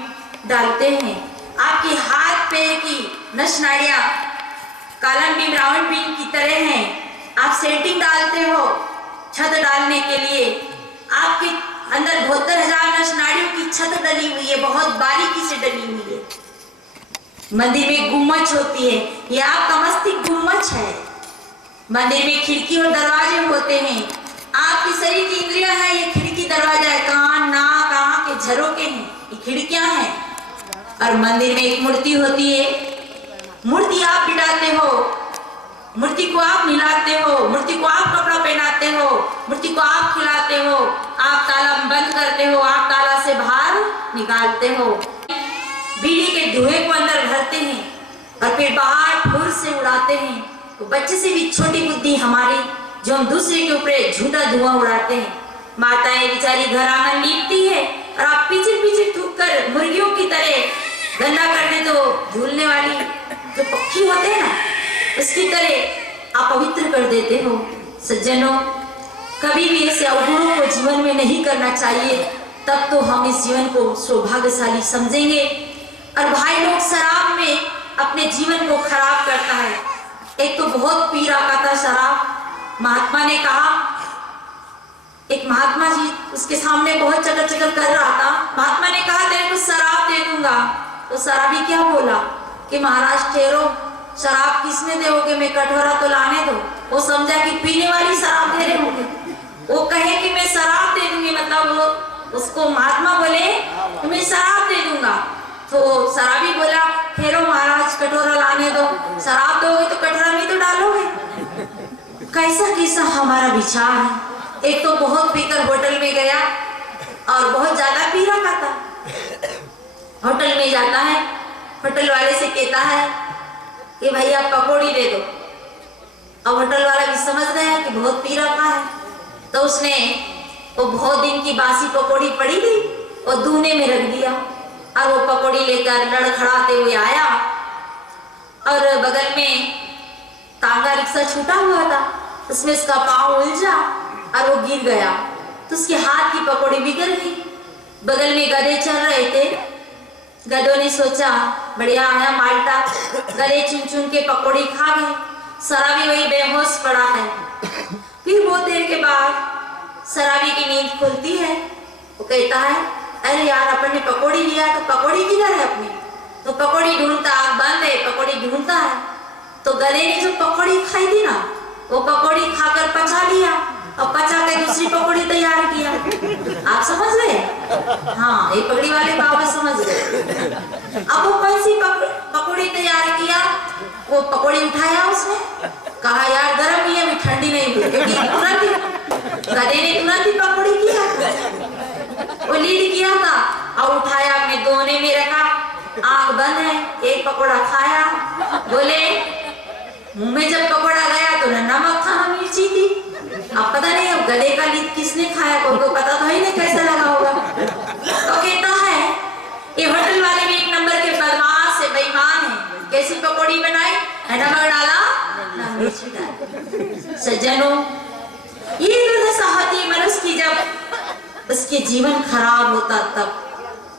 डालते हैं। आपकी हाथ पैर की नस नाड़ियां कॉलम बीम, राउंड बीम की तरह हैं। आप सेटिंग डालते हो छत डालने के लिए। आपके अंदर 72,000 नस नाड़ियों की छत डली हुई है, बहुत बारीकी से डली हुई है। मंदिर में गुम्मच होती है, ये आपका मस्तिष्क गुम्मच है। मंदिर में खिड़की और दरवाजे होते हैं। आपकी शरीर की इंद्रियां हैं, ये खिड़की दरवाजा है। कान, नाक, आंख के झरोके हैं, ये खिड़कियां हैं। और मंदिर में एक मूर्ति होती है। मूर्ति आप बिठाते हो, मूर्ति को आप मिलाते हो, मूर्ति को आप कपड़ा पहनाते हो, मूर्ति को आप खिलाते हो, आप ताला बंद करते हो, आप ताला से बाहर निकालते हो, बीड़ी के धुएं को अंदर भरते हैं और फिर बाहर फुर से उड़ाते हैं। तो बच्चे से भी छोटी बुद्धि हमारी, जो हम दूसरे के ऊपर झूठा धुआं उड़ाते हैं। माताएं बेचारी घर आंगन लीपती है और आप पीछे पीछे थूक कर मुर्गियों की तरह गंदा करने तो झूलने वाली जो पक्षी होते हैं ना, उसकी तरह आप पवित्र कर देते हो। सज्जनों, कभी भी ऐसे अवगुणों को जीवन में नहीं करना चाहिए, तब तो हम इस जीवन को सौभाग्यशाली समझेंगे। और भाई लोग शराब में अपने जीवन को खराब करता है। एक तो बहुत पी रखा था शराब। महात्मा ने कहा, एक महात्मा जी उसके सामने बहुत चकर चकर कर रहा था। महात्मा ने कहा तेरे को शराब दे दूंगा। तो शराबी क्या बोला कि महाराज ठहरो, शराब किसने दोगे, मैं कटोरा तो लाने दो। वो समझा कि पीने वाली शराब दे रहे होंगे। वो कहे कि मैं शराब दे दूंगी, मतलब वो उसको महात्मा बोले कि मैं शराब दे दूंगा। तो शराबी बोला ठहरो महाराज, कटोरा लाने दो, शराब दोगे तो कटोरा में तो डालोगे। कैसा कैसा हमारा विचार है। एक तो बहुत पीकर होटल में गया और बहुत ज्यादा पी रखा था। होटल में जाता है, होटल वाले से कहता है कि भैया पकौड़ी दे दो। अब होटल वाला भी समझ गया कि बहुत पी रखा है, तो उसने वो बहुत दिन की बासी पकौड़ी पड़ी थी और दूने में रख दिया और वो पकौड़ी लेकर लड़खड़ाते हुए आया और बगल में तांगा रिक्शा छूटा हुआ था, उसमें उसका पाँव उलझा और वो गिर गया। तो उसके हाथ की पकौड़ी बिगड़ गई। बगल में गधे चल रहे थे। गधों ने सोचा बढ़िया आया माल्टा, गधे चुन चुन के पकौड़ी खा गए। शराबी वही बेहोश पड़ा है। फिर बहुत देर के बाद शराबी की नींद खुलती है। वो कहता है अरे यार, अपन ने पकौड़ी लिया तो पकौड़ी किधर है अपनी। तो पकौड़ी ढूंढता, आग बंद है, पकौड़ी ढूंढता है। तो गधे ने जो पकौड़ी खाई थी ना, वो पकौड़ी खाकर पचा लिया और पचा के दूसरी पकौड़ी तैयार किया। आप समझ गए? हाँ, ये पकड़ी वाले बाबा समझ गए। अब वो कैसी पकौड़ी तैयार किया, वो पकौड़ी उठाया उसने, कहा यार गर्म ही है, अभी ठंडी नहीं हुई, क्योंकि गधे ने तुरंत ही पकौड़ी किया था, वो लीड किया था और उठाया अपने दोने में रखा। आंख बंद है, एक पकौड़ा खाया। बोले मुंह में जब पकौड़ा गया तो न नमक था न मिर्ची थी। अब पता नहीं अब गधे का लीद किसने खाया, को पता तो ही नहीं कैसा लगा होगा। तो कहता है ये होटल वाले भी एक नंबर के बदमाश है, बेईमान है। कैसी पकौड़ी बनाई है, नमक डाला न मिर्ची डाली। सज्जनों, ये दुर्दशा होती मनुष्य की जब उसके जीवन खराब होता तब।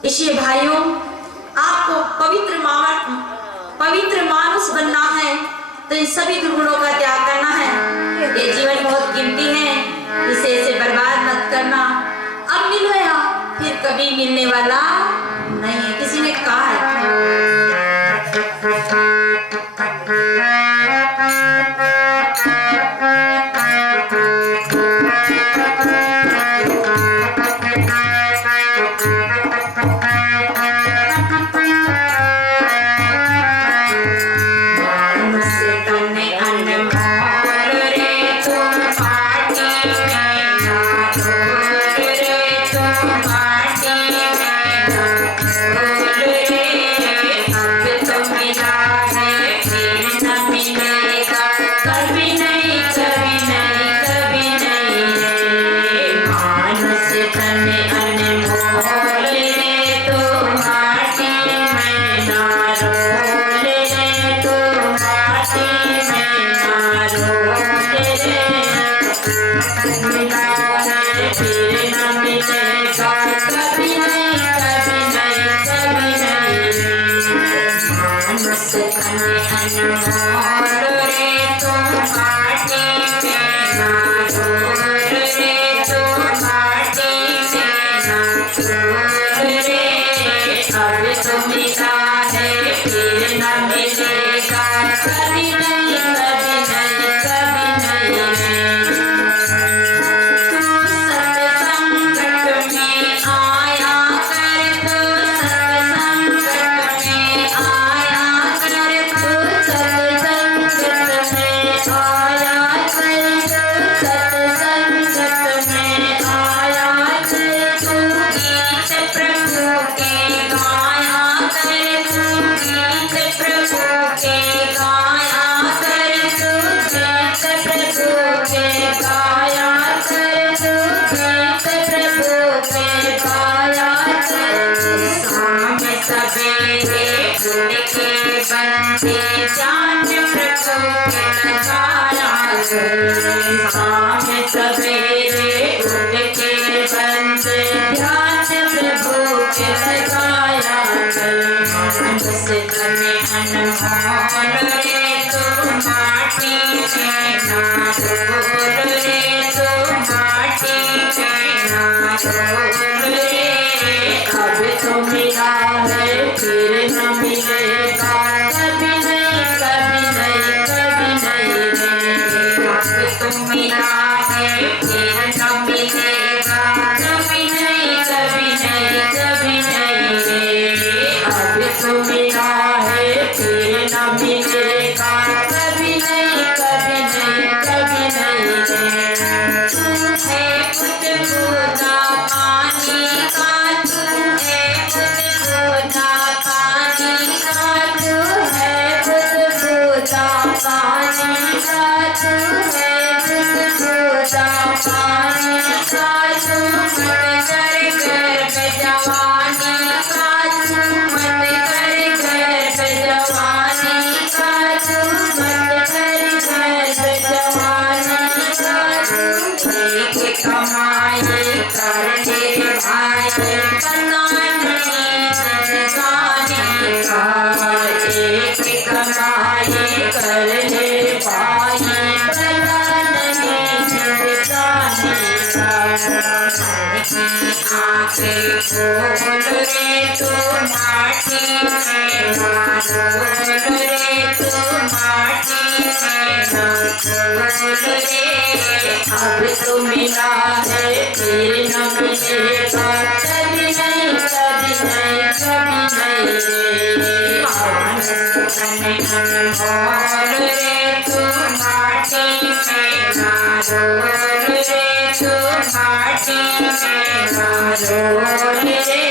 इसलिए भाइयों, आपको पवित्र मानुष बनना है तो इन सभी दुर्गुणों का त्याग करना है। ये जीवन बहुत कीमती है, इसे बर्बाद मत करना। अब मिल गया फिर कभी मिलने वाला नहीं है, किसी ने कहा है। ध्यान प्रभु के लगाया कर। शाम सवेरे उठ के बंद ध्यान प्रभु के लगाया कर। बस तने अनमोल रे तो माटी में ना डोल रे तो माटी में ना डोल रे। अब तो मिला है फिर न मिलेगा कभी नहीं कभी नहीं कभी नहीं रे। अब तो मिला है फिर न मिलेगा कभी नहीं कभी नहीं कभी नहीं रे। अब तो मिला है फिर न मिलेगा कभी नहीं कभी नहीं कभी नहीं रे। तू है बुदबुदा पानी का, तू है बुदबुदा पानी का, तू है बुदबुदा पानी का, तू है बुदबुदा पानी का। तू मत कर गर्भ जवानी का, तू मत कर गर्भ जवानी का, तू मत कर गर्भ जवानी का। एक कमाई कर ले भाई पता नहीं जिंदगानी का। एक कमाई कर ले भाई पता नहीं जिंदगानी का। आंखें खोल रे तू माटी में ना डोल रे तू माटी में ना डोल रे। अब तो मिला है फिर न मिलेगा कभी नहीं कभी नहीं कभी नहीं रे। तने अनमोल रे तू माटी में ना डोल रे तू माटी में ना डोल रे।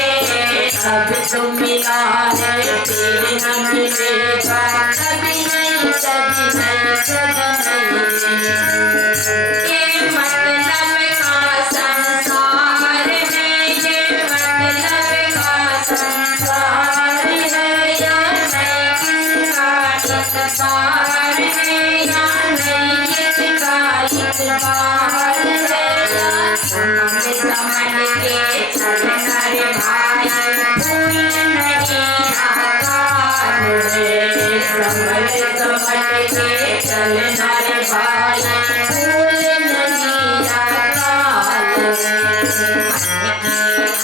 अब तो मिला है फिर न मिलेगा कभी नहीं कभी नहीं कभी नहीं रे। ये मतलब का संसार है, ये मतलब का संसार है, या नहीं किसका इतबार है, या नहीं किसका इतबार है। समझ के चलना रे भाई भूल नहीं आकार है। समझ के चलना रे भाई भूल नहीं आकार है।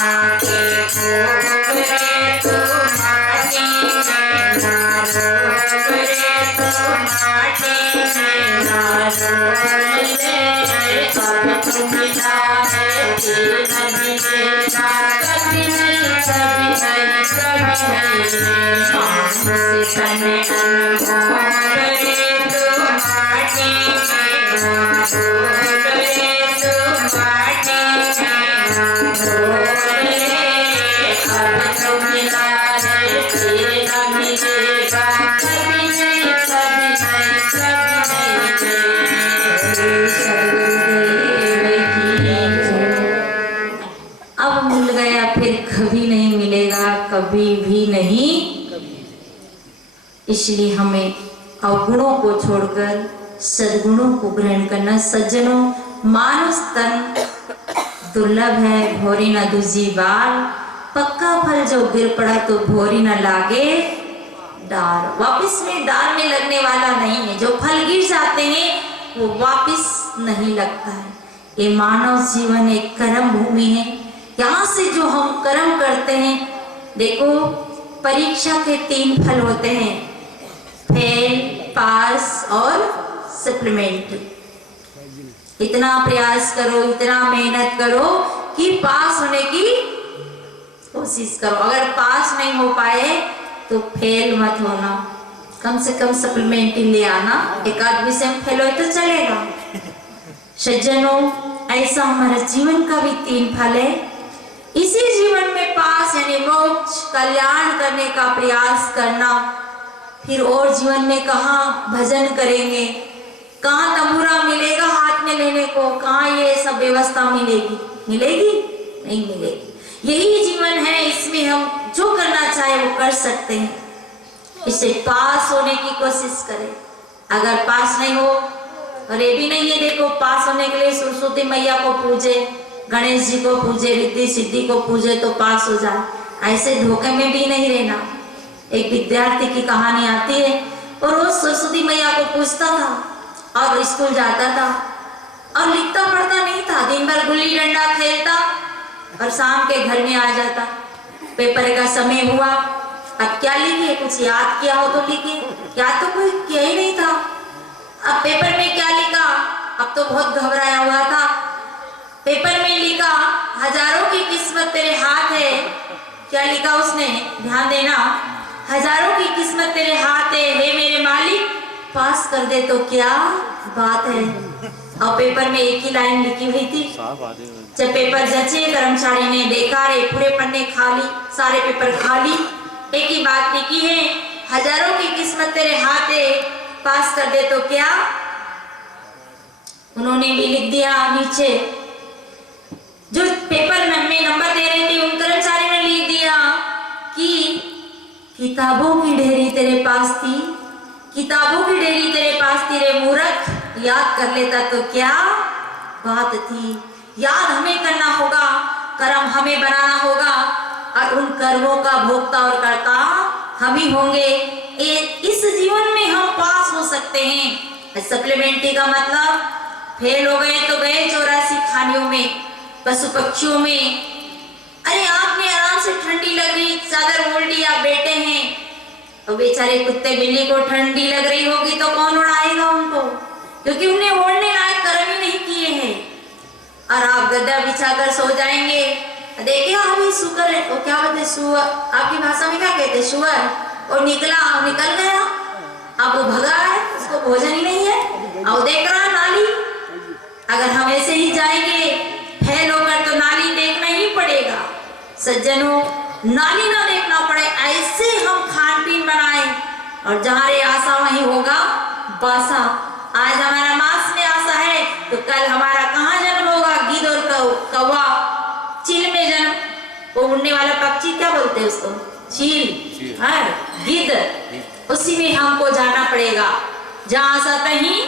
आंखें खोल रे तू माटी में ना डोल रे तू माटी में ना डोल रे। अब तो मिला है फिर न मिलेगा कभी नहीं कभी नहीं कभी नहीं रे। से तने अनमोल रे तू माटी में ना डोल रे तू माटी में ना डोल रे। अब तो मिला है फिर न मिलेगा कभी नहीं कभी नहीं कभी नहीं रे। अब मिल गया फिर कभी नहीं मिलेगा कभी भी नहीं। इसलिए हमें अवगुणों को छोड़कर सद्गुणों को ग्रहण करना। सज्जनों, मानव तन दुर्लभ है, भोरी न दूजी बार। पक्का फल जो गिर पड़ा तो भोरी न लागे डार। वापिस में डार में लगने वाला नहीं है। जो फल गिर जाते हैं वो वापिस नहीं लगता है। ये मानव जीवन एक कर्म भूमि है। यहाँ से जो हम कर्म करते हैं, देखो परीक्षा के 3 फल होते हैं, फेल, पास और सप्लीमेंट्री। इतना प्रयास करो, इतना मेहनत करो कि पास होने की कोशिश करो। अगर पास नहीं हो पाए तो फेल मत होना, कम से कम सप्लीमेंट्री ले आना। एक आध विषय में फेल हो तो चलेगा। सज्जनों, ऐसा हमारा जीवन का भी 3 फल है। इसी जीवन में पास यानी मोक्ष कल्याण करने का प्रयास करना। फिर और जीवन में कहाँ भजन करेंगे, कहाँ तंबूरा मिलेगा हाथ में लेने को, कहाँ ये सब व्यवस्था मिलेगी? मिलेगी? नहीं मिलेगी। यही जीवन है, इसमें हम जो करना चाहे वो कर सकते हैं। इसे पास होने की कोशिश करे। अगर पास नहीं हो, और ये भी नहीं है देखो, पास होने के लिए सरस्वती मैया को पूजे, गणेश जी को पूजे, रिद्धि सिद्धि को पूजे तो पास हो जाए, ऐसे धोखे में भी नहीं रहना। एक विद्यार्थी की कहानी आती है और वो सरस्वती मैया को पूछता था और स्कूल जाता था और लिखता पढ़ता नहीं था, दिन भर गुल्ली डंडा खेलता और शाम के घर में आ जाता। पेपर का समय हुआ, अब क्या लिखे, कुछ याद किया हो तो लिखे, याद तो कोई किया ही नहीं था। अब पेपर में क्या लिखा, अब तो बहुत घबराया हुआ था। पेपर में लिखा हजारों की किस्मत तेरे हाथ है। क्या लिखा उसने, ध्यान देना, हजारों की किस्मत तेरे हाथ है, हे मेरे मालिक पास कर दे तो क्या बात है। और पेपर में एक ही लाइन लिखी हुई थी। जब पेपर जचे, कर्मचारी ने देखा रे पूरे पन्ने खाली, सारे पेपर खाली, एक ही बात लिखी है, हजारों की किस्मत तेरे हाथ है, पास कर दे तो क्या। उन्होंने भी लिख दिया नीचे, जो पेपर में नंबर दे रहे थे उन कर्मचारी ने लिख दिया कि किताबों की ढेरी तेरे पास थी, किताबों की ढेरी तेरे पास थी रे मूर्ख, याद कर लेता तो क्या बात थी। याद हमें करना होगा, कर्म हमें बनाना होगा और उन कर्मों का भोक्ता और कर्ता हम ही होंगे। इस जीवन में हम पास हो सकते हैं। सप्लीमेंट्री का मतलब फेल हो गए तो गए 84 खानियों में, पशु पक्षियों में। अरे आपने आराम से ठंडी लग रही, चादर ओढ़ ली, आप बैठे हैं, तो बेचारे कुत्ते बिल्ली को ठंडी लग रही होगी तो कौन उड़ाएगा उनको, क्योंकि उन्हें ओढ़ने लायक कर्म ही नहीं किए हैं। और आप गद्दा बिछाकर सो जाएंगे। देखिए अभी सुकर है, वो क्या बोलते, सुअर, आपकी भाषा में क्या कहते, सुअर, और निकल गया, अब वो भगा है, उसको भोजन ही नहीं है, और देख रहा नाली। अगर हम ऐसे ही जाएंगे फेल होकर तो नाली देखना ही पड़ेगा। सज्जनों, नाली ना देखना पड़े, ऐसे हम खान पीन बनाए और जहाँ रे आशा वहीं होगा बासा। आज हमारा मांस में आशा है तो कल हमारा कहाँ जन्म होगा, गिद्ध और कौवा, चील में जन्म, वो उड़ने वाला पक्षी क्या बोलते हैं उसको, चील, हाँ गिद्ध, उसी में हमको जाना पड़ेगा, जहाँ आशा कहीं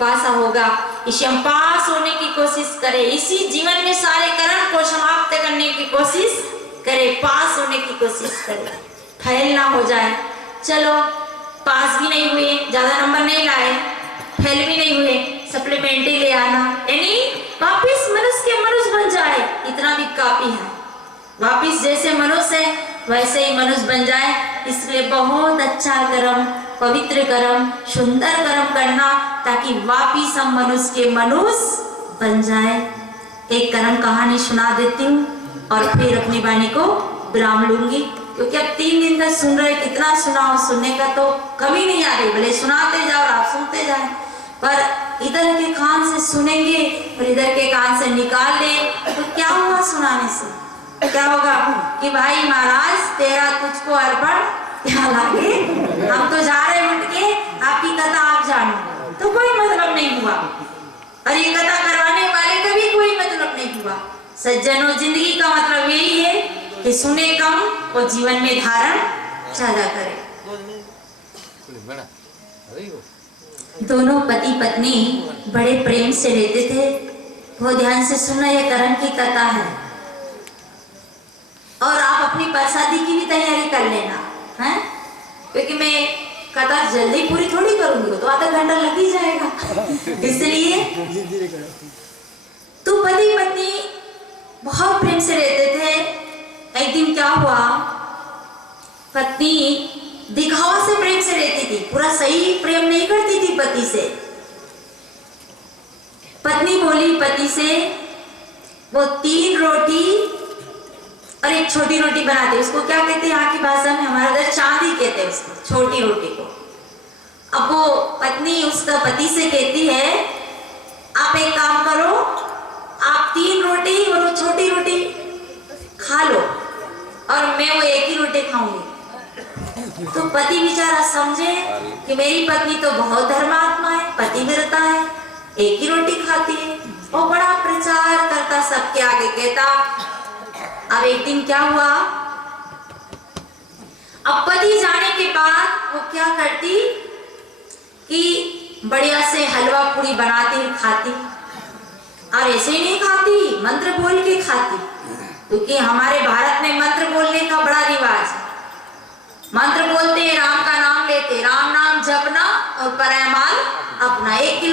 बासा होगा। इसे हम पास होने की कोशिश करें, इसी जीवन में सारे कर्म को समाप्त करने की कोशिश करें, पास होने की कोशिश करें, फेल ना हो जाए। चलो पास भी नहीं हुए, ज्यादा नंबर नहीं लाए, फेल भी नहीं हुए, सप्लीमेंट्री ले आना, यानी वापिस मनुष्य के मनुष्य बन जाए, इतना भी काफी है। वापिस जैसे मनुष्य है वैसे ही मनुष्य बन जाए। इसलिए बहुत अच्छा कर्म, पवित्र कर्म, सुंदर कर्म करना, ताकि वापिस हम मनुष्य के मनुष्य बन जाए। एक कर्म कहानी सुना देती हूँ और फिर अपनी वाणी को विराम लूंगी, क्योंकि अब 3 दिन तक सुन रहे, कितना सुनाओ, सुनने का तो कमी नहीं आ रही, भले सुनाते जाओ और आप सुनते जाए, पर इधर के कान से सुनेंगे और इधर के कान से निकाल ले तो क्या हुआ सुनाने से, क्या होगा कि भाई महाराज तेरा तुझको अर्पण क्या लागे, हम तो जा रहे उठ के, आपकी कथा आप जानो, तो कोई मतलब नहीं हुआ, और ये कथा करवाने वाले का भी कोई मतलब नहीं हुआ। सज्जनों, जिंदगी का मतलब यही है कि सुने कम और जीवन में धारण ज्यादा करें। दोनों पति पत्नी बड़े प्रेम से रहते थे। बहुत ध्यान से सुनना, यह कर्म की कथा है और आप अपनी प्रसादी की भी तैयारी कर लेना है, क्योंकि मैं कथा जल्दी पूरी थोड़ी करूंगी, तो आधा घंटा लग ही जाएगा। इसलिए तो पति पत्नी बहुत प्रेम से रहते थे। एक दिन क्या हुआ, पत्नी दिखावा से प्रेम से रहती थी, पूरा सही प्रेम नहीं करती थी पति से। पत्नी बोली पति से, वो 3 रोटी और एक छोटी रोटी बनाते, उसको क्या कहते हैं यहाँ की भाषा में, हमारे उधर चांदी कहते हैं उसको, छोटी रोटी को। अब वो पत्नी उसका पति से कहती है, आप एक काम करो, आप 3 रोटी और वो छोटी रोटी खा लो और मैं वो एक ही रोटी खाऊंगी। तो पति बेचारा समझे कि मेरी पत्नी तो बहुत धर्मात्मा है, पतिव्रता है, एक ही रोटी खाती है, वो बड़ा प्रचार करता, सबके आगे कहता। अब एक दिन क्या हुआ, अब पति जाने के बाद वो क्या करती कि बढ़िया से हलवा पूरी बनाती खाती, और ऐसे ही नहीं खाती, मंत्र बोल के खाती, क्योंकि हमारे भारत में मंत्र बोलने का बड़ा रिवाज है। मंत्र बोलते राम का नाम लेते, राम नाम जपना और परमाल अपना। 1 किलो